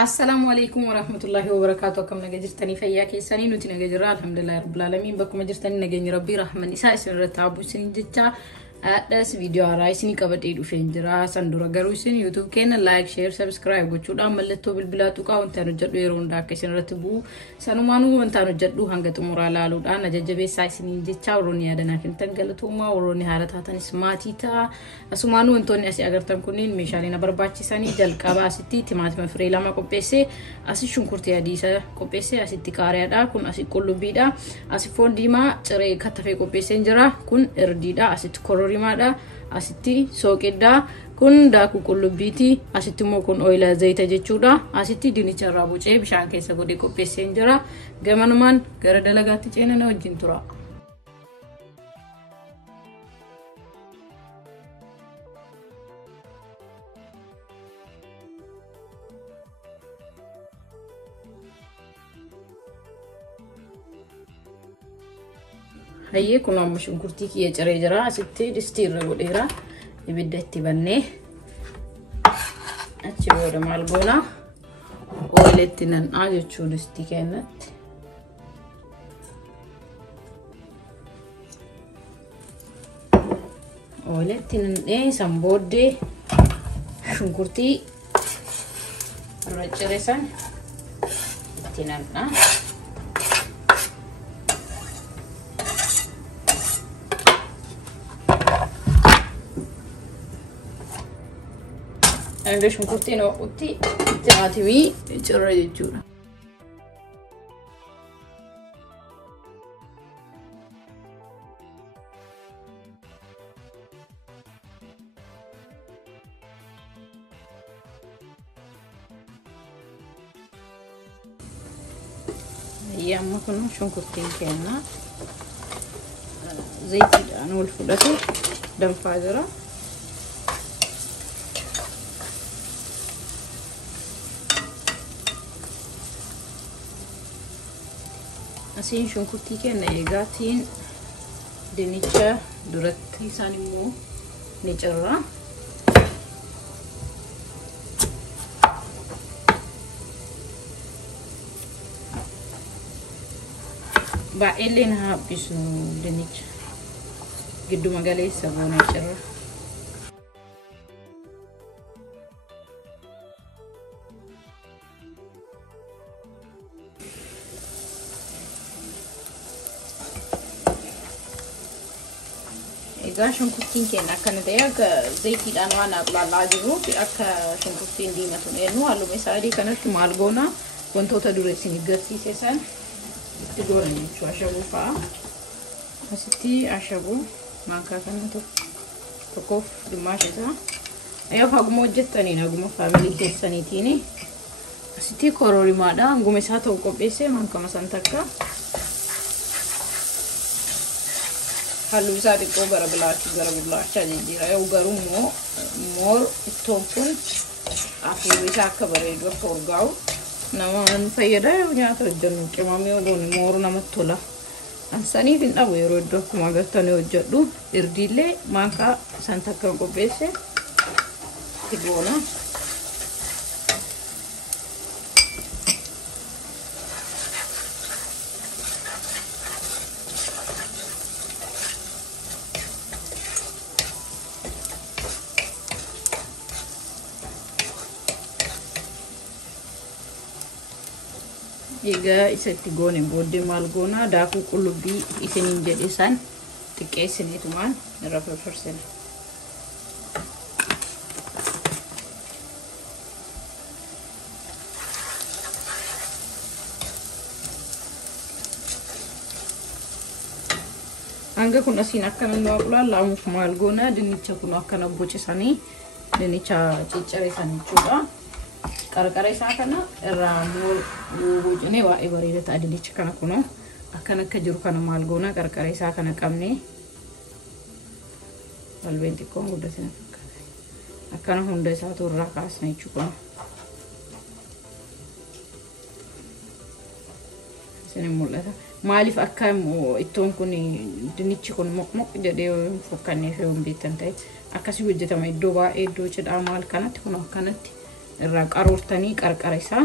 السلام عليكم ورحمة الله وبركاته. كم نجرتني فيا كيساني نوتي نجرا الحمد لله رب العالمين. بكم نجرتني نجني ربي رحمن نساء سنرتابو سنجتا أدرس فيديو رايسني كبر إيدو فينجرا سندورا جروسين يوتيوب كنا لايك شير سبسكرايب وشودا ملتو بالبلاد وكا وانتانو جدو يرون داك سنرتبو سنومانو وانتانو جدو هنگتو مرالالو أنا ججبي سايسني جتا وروني أدنا كنتن قلتو ما وروني حالت هاتني سماتي تا أسمانو انتوني أسي أغرتن كنين ميشالينا برباچي ساني جل كابا ستي تيمات مفريلا ما كوبيسي أسي شنكورتي أديسا كوبيسي أسي تكاري أدا كن أسي كلو بيدا أسي فون ديما تري كتفي كوبيسي انجرا كن ارديدا أسي تكورو rimada asitti soqedda kun daaku qullubbiiti asitti mo kun oila zayita jechuudha asitti dinicha irraa bucee bishaan keessa godhe qopheessee jira gamanumaan gara dalagaatti ceenana wajjin tura هي كنا مش نقولتي كي يجري جرا ستي دستير رجوليرا يبدأتي بني أشوف هذا مالبونا ولتنا ناجي شو دستي كانت ولتنا إيه سامبودي شو نقولتي رجلي سان تنا عندش مكورتين وقتي تعاتمي تجري الجورة هي أما كنا شو مكورتين كنا زيت أنا والفلاتي دم فاجرة أسين شنكورتي كنا يجاتين دنيتشا درتي سانيمو نجرا بعدين بيسو دنيتشا قدو مقالي سبو نجرا إذا شنكورتين كنا كنا دياك زيتي الأنواع نقلا لاجبو في أكا شنكورتين دي مثلا إنه هلو مساعدي كانت مالغونا وانتو تدرسيني قرسي سيسان تقولني شو أشبو فا هستي أشبو مانكا كنا تقوف دماشتا أيوة فاقمو جتاني نقومو فاميلي كيسانيتيني هستي كوروري مادا نقوم مساتو قبيسي مانكا مسانتكا هلو زادي كو غرا بلاش جيرا يو غرو مور تومبون اخي ويسا كبري دو فورغاو نمان فيدا يا ترجن كمامي وغون مور نمتولا انساني فين ابو يرودو كما غتاني وجدو ارديله مانكا سانتاكا قبيسه تيغونا Ega isatti gone bodde malgona daaku qulubbi isinin jedhisan xiqqeessiniitumaan irra firfirsina hanga kun asin akkana noqla laamuuf malgona dinnicha kun akkana bocisanii dinnicha ciccireesanii jechuudha qarqara isaa kana irraa buucine waa ibareeda ta'e dinicha kana kuno akkana akka jiru kana maal goona qarqara isaa kana qabne balbeen xiqqoon guddatina fakkaata akkana hunda isaatu irraa kaasna jechuudha isin mul'ata maaliif akka ittoon kun dinichi kun moq jedhee fokkanneef yoo beektan ta'e akkasii hojjetama iddoo baay'ee iddoo cidhaa maal kanatti kun akkanatti irraa qaruurtanii qarqara isaa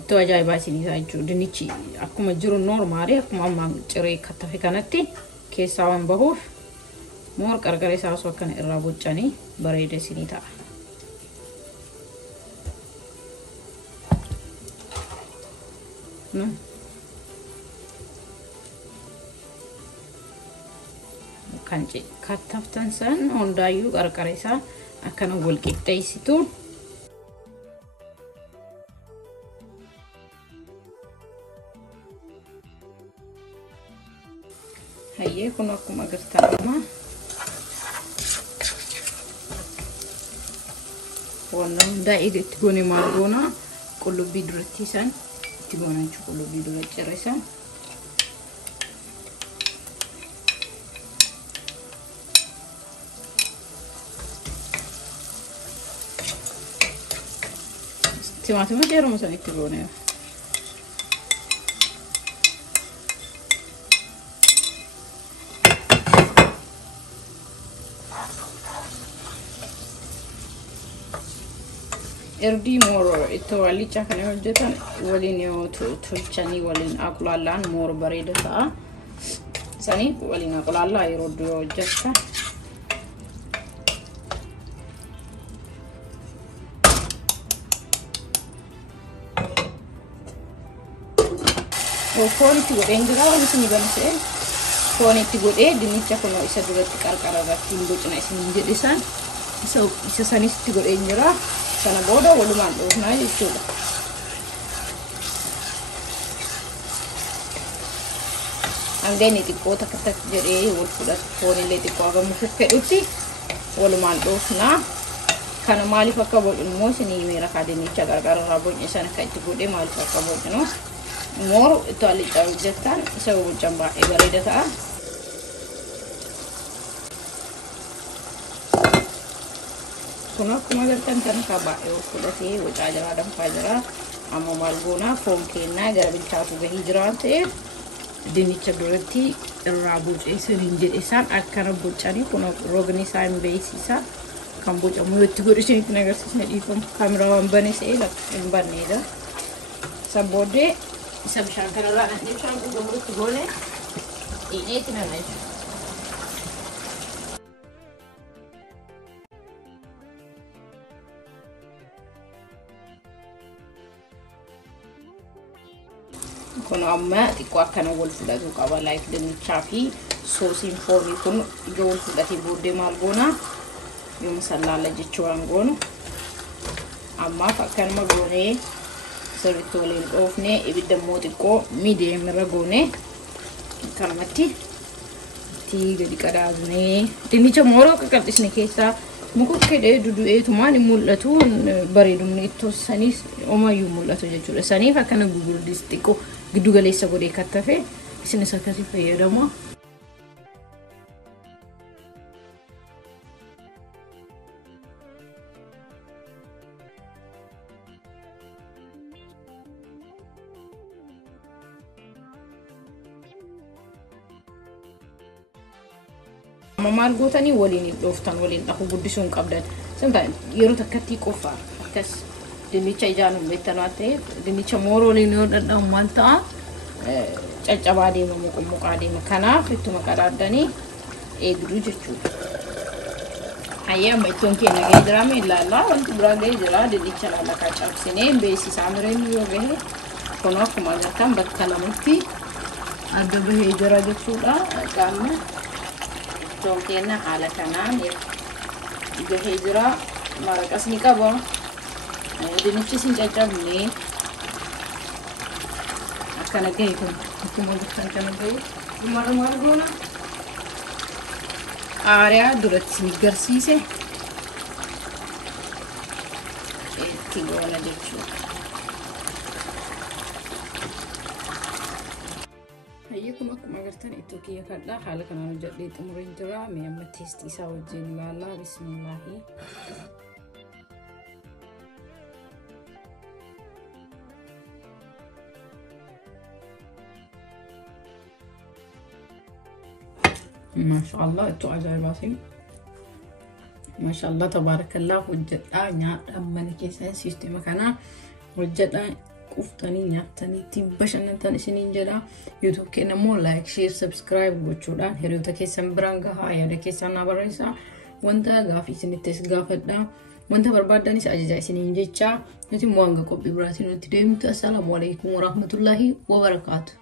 ittoo ajaa'ibaa isinii ta'a jechuudha. Dinnichi akkuma jiru noormaali akkuma amma ciree kattafe kanatti keessaa waan bahuuf moor qarqara isaa osoo akkana irraa boccanii bareeda isinii ta'a. Kan kattaftan san hundaayyuu qarqara isaa akkana wal qixxeessitu. Hayyee kun akkuma agartan amma wannan hundaa itti goone maal goona qullubbii duratti isaan itti goona jechuudha. Qullubbii dura cirreessa. Timaatima seeruma san itti goone. Erdi moor ittoo allichaa kana hojjetan waliin yoo tolchanii waliin aqulaallaan moor bareeda ta'a. Sanii waliin aqulaallaa yeroo yoo hojjetta. Foon itti godhee jira waan isin gamsee foon itti godhee dinnicha kun isa duratti qarqara irratti bocna isin jedhisan isa sanis itti godhee jira. Sana booda walumaan dhoofnaa jechuudha. Hanga inni xiqqoo takka takka jedhee wal fudhatu foon illee xiqqoo hagamu fedhutti walumaan dhoofnaa. Kana maaliif akka bocnu immoo isinii meera dinnicha qarqara irraa bocne sana akka itti godhee maaliif akka bocnu moor ittoo allichaa hojjettan isa bocan baay'ee bareeda ta'a. Kun akkuma agartan kan baay'ee ol fudhatee bocaa jira danfaa jira. Amma maal goonaa foon kennaa gara bilchaatu gahii jira waan ta'eef dinnicha duratti irraa bocee sirriin jedhe isaan akkana bocanii kun rogni isaa hin beeksisa kan bocamu itti godhishanitti agarsiisne dhiifamu kaameraa waan banesee hin banneedha. San booddee isa bishaan kanarraa natti bishaan guutuutti goone dhiineetti nanna jechuudha. Kun amma xiqqoo akkana wal fudhatu qaba laayif dinnichaa fi soosiin foonii kun ijoo wal fudhatee booddee maal goona yoom sallaalla jechuu waan goonu ammaaf akkanuma goonee sirriitti waliin dhoofne ibidda immoo xiqqoo miidiyeem irra goone kanumatti itti gadi qadaasnee dinnicha mooroo qaqal'isne keessaa mukukkee dudu'eetumaan hin mul'atu bareedumni ittoo saniis omayyuu mul'atu jechuudha. Saniif akkana gugurdis xiqqoo giddu galeessa godhee kattafe isinis akkasii fayyadamu. Maal gootanii waliin dhooftan waliin dhahu guddisuun qabdan. Sometimes yeroo takkatti qofa akkas dinnicha ijaan beektan waan ta'eef dinnicha mooroo waliin yoo dhadhamu maal ta'a caccabaa deema muqumuqaa deema. Kanaaf ittuma qadaadanii eegduu jechuudha. Hayyee amma ittoon keenya gahee jira mee ilaallaa wanti biraa gahee jira dinnicha lallakaa cabsinee beeksisaa mireen yoo gahe kun akkuma agartan bakka lamatti adda bahee jira jechuudha. Qaamni ittoon keenya haala kanaan gahee jira maraqas ni qaba. Dinnichi sin caccabne akkana gahe kun akkuma agartan kana gahe dhumarra maal goona aaraa duratti ni garsiise itti goona jechuudha. Hayyee kun akkuma agartan ittoo kiyya kadhaa haala kanaan hojjedhee xumureen jira. Mee amma teestii isaa wajjin ilaallaa. Bismillaahi. ما شاء الله انتو عجايباتي mashallah tabarakallah hojjedha nyaadha mana keessan sistema kana hojjedha quftanii nyaatanii ittiin bashannantan isiniin jedha YouTube keenammoo like share subscribe gochuudhaan hiriyoota keessan biraan gahaa yaada keessan na barreessaa wanta gaafii isinittis gaafadha wanta barbaaddanis ajajaa isiniin jecha nuti immoo hanga qophii biraatiin nuti deemtu. Assalaamu alaykum wa rahmatullahi wa barakaatuh.